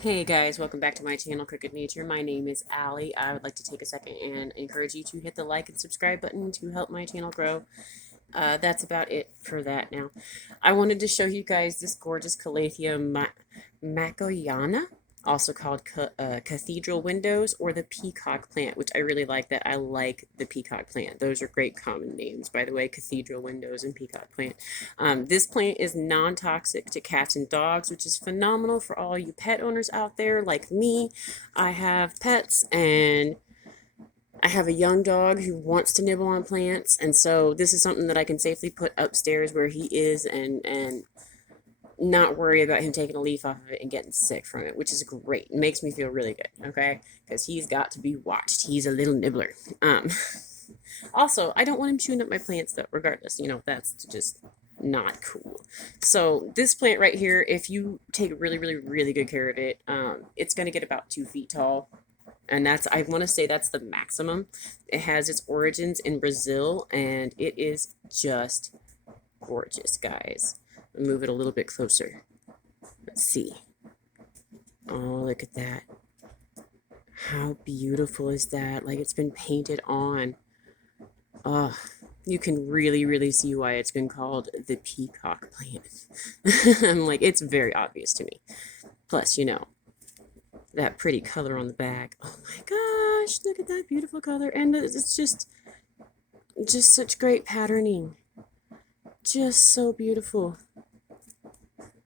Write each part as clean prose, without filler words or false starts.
Hey guys, welcome back to my channel, Cricket Nature. My name is Allie. I would like to take a second and encourage you to hit the like and subscribe button to help my channel grow. That's about it for that now. I wanted to show you guys this gorgeous Calathea Makoyana, also called cathedral windows, or the peacock plant, which I really like. That I like the peacock plant. Those are great common names, by the way, cathedral windows and peacock plant. This plant is non-toxic to cats and dogs, which is phenomenal for all you pet owners out there like me. I have pets, and I have a young dog who wants to nibble on plants, and so this is something that I can safely put upstairs where he is, and not worry about him taking a leaf off of it and getting sick from it, which is great. It makes me feel really good, okay? Because he's got to be watched. He's a little nibbler. Um, Also, I don't want him chewing up my plants, though, regardless. That's just not cool. So this plant right here, if you take really, really, really good care of it, it's going to get about 2 feet tall. And I want to say that's the maximum. It has its origins in Brazil, and it is just gorgeous, guys. Move it a little bit closer. Let's see. Oh, look at that. How beautiful is that? Like it's been painted on. Oh, you can really, really see why it's been called the peacock plant. I'm like, it's very obvious to me. Plus, that pretty color on the back. Oh my gosh, look at that beautiful color. And it's just such great patterning. Just so beautiful.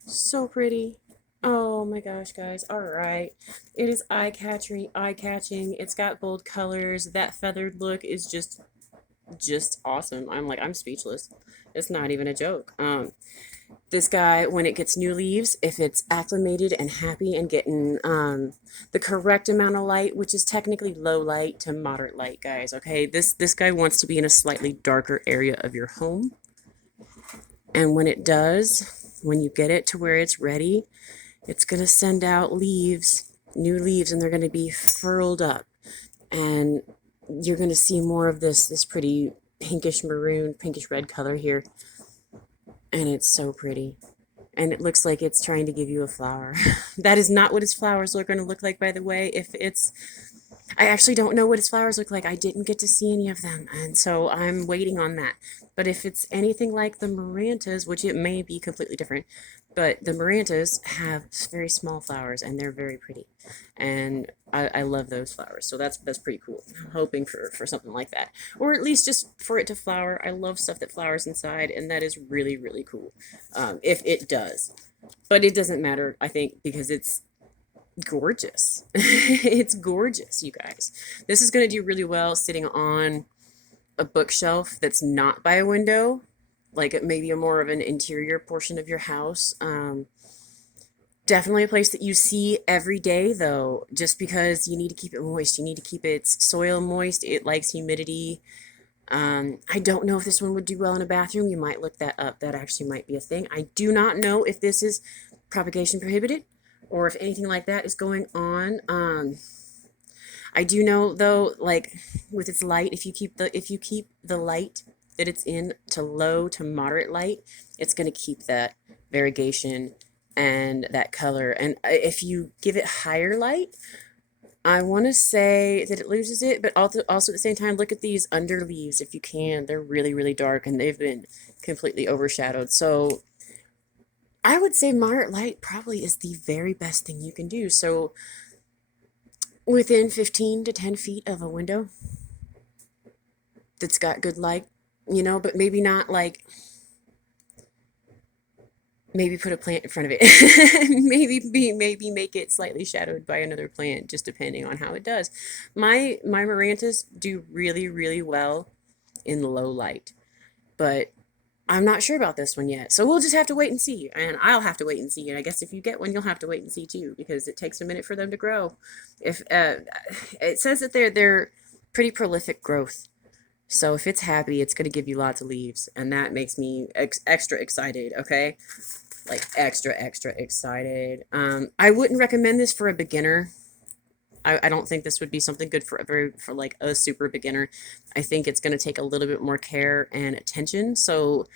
So pretty. Oh my gosh, guys. All right. It is eye-catching. It's got bold colors. That feathered look is just awesome. I'm speechless. It's not even a joke. This guy, when it gets new leaves, if it's acclimated and happy and getting the correct amount of light, which is technically low light to moderate light, guys, okay? This guy wants to be in a slightly darker area of your home. And when it does, when you get it to where it's ready, it's going to send out new leaves, and they're going to be furled up. And you're going to see more of this pretty pinkish maroon, pinkish red color here. And it's so pretty. And it looks like it's trying to give you a flower. That is not what its flowers are going to look like, by the way. I actually don't know what its flowers look like. I didn't get to see any of them, and so I'm waiting on that. But if it's anything like the Marantas, which it may be completely different, but the Marantas have very small flowers, and they're very pretty. And I love those flowers, so that's pretty cool. I'm hoping for something like that. Or at least just for it to flower. I love stuff that flowers inside, and that is really, really cool, if it does. But it doesn't matter, I think, because it's gorgeous. It's gorgeous, you guys. This is going to do really well sitting on a bookshelf that's not by a window, like maybe a more of an interior portion of your house. Definitely a place that you see every day, though, just because you need to keep it moist. You need to keep its soil moist. It likes humidity. I don't know if this one would do well in a bathroom. You might look that up. That actually might be a thing. I do not know if this is propagation prohibited or if anything like that is going on. I do know though, like with its light, if you keep the light that it's in to low to moderate light, it's going to keep that variegation and that color. And if you give it higher light, I want to say that it loses it, but also at the same time, look at these under leaves if you can. They're really, really dark and they've been completely overshadowed. So I would say moderate light probably is the very best thing you can do. So within 15 to 10 feet of a window that's got good light, but maybe not like, maybe put a plant in front of it. Maybe make it slightly shadowed by another plant, just depending on how it does. My Marantas do really, really well in low light, but I'm not sure about this one yet. So we'll just have to wait and see. And I'll have to wait and see. And I guess if you get one, you'll have to wait and see too, because it takes a minute for them to grow. If It says that they're pretty prolific growth. So if it's happy, it's going to give you lots of leaves, and that makes me extra excited, okay? Like extra, extra excited. I wouldn't recommend this for a beginner. I don't think this would be something good for like a super beginner. I think it's going to take a little bit more care and attention. So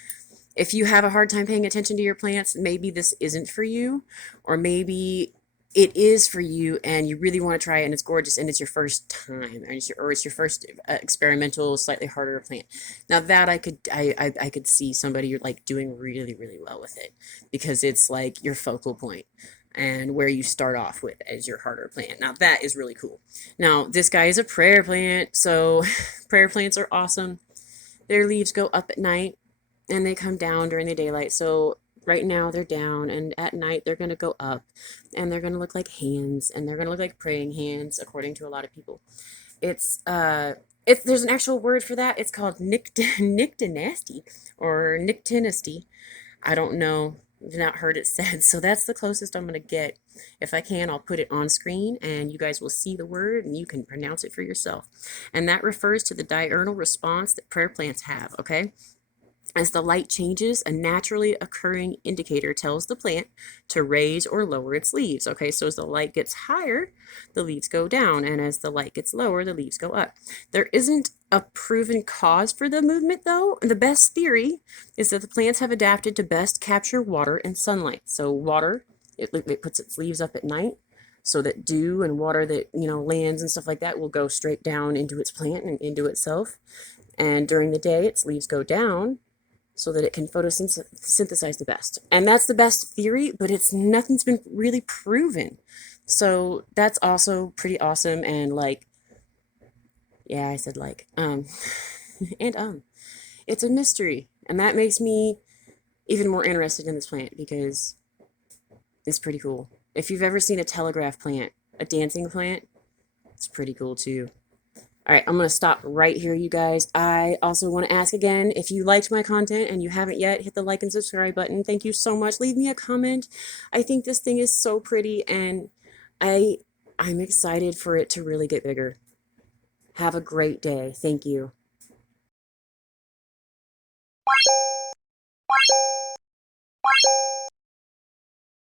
if you have a hard time paying attention to your plants, maybe this isn't for you, or maybe it is for you and you really want to try it and it's gorgeous and it's your first time and it's your first experimental, slightly harder plant. Now that I could see somebody like doing really, really well with it because it's like your focal point and where you start off with as your harder plant. Now that is really cool. Now this guy is a prayer plant, so prayer plants are awesome. Their leaves go up at night and they come down during the daylight. So right now they're down and at night they're going to go up and they're going to look like hands and they're going to look like praying hands according to a lot of people. It's there's an actual word for that. It's called nyctinasty or nyctinisty. I don't know. I've not heard it said. So that's the closest I'm going to get. If I can, I'll put it on screen and you guys will see the word and you can pronounce it for yourself. And that refers to the diurnal response that prayer plants have, okay? As the light changes, a naturally occurring indicator tells the plant to raise or lower its leaves. Okay, so as the light gets higher, the leaves go down, and as the light gets lower, the leaves go up. There isn't a proven cause for the movement, though. The best theory is that the plants have adapted to best capture water and sunlight. So water, it puts its leaves up at night, so that dew and water that lands and stuff like that will go straight down into its plant and into itself. And during the day, its leaves go down so that it can photosynthesize the best. And that's the best theory, but nothing's been really proven. So that's also pretty awesome and like, yeah, I said like, and it's a mystery. And that makes me even more interested in this plant because it's pretty cool. If you've ever seen a telegraph plant, a dancing plant, it's pretty cool too. All right, I'm going to stop right here, you guys. I also want to ask again, if you liked my content and you haven't yet, hit the like and subscribe button. Thank you so much. Leave me a comment. I think this thing is so pretty, and I'm excited for it to really get bigger. Have a great day. Thank you.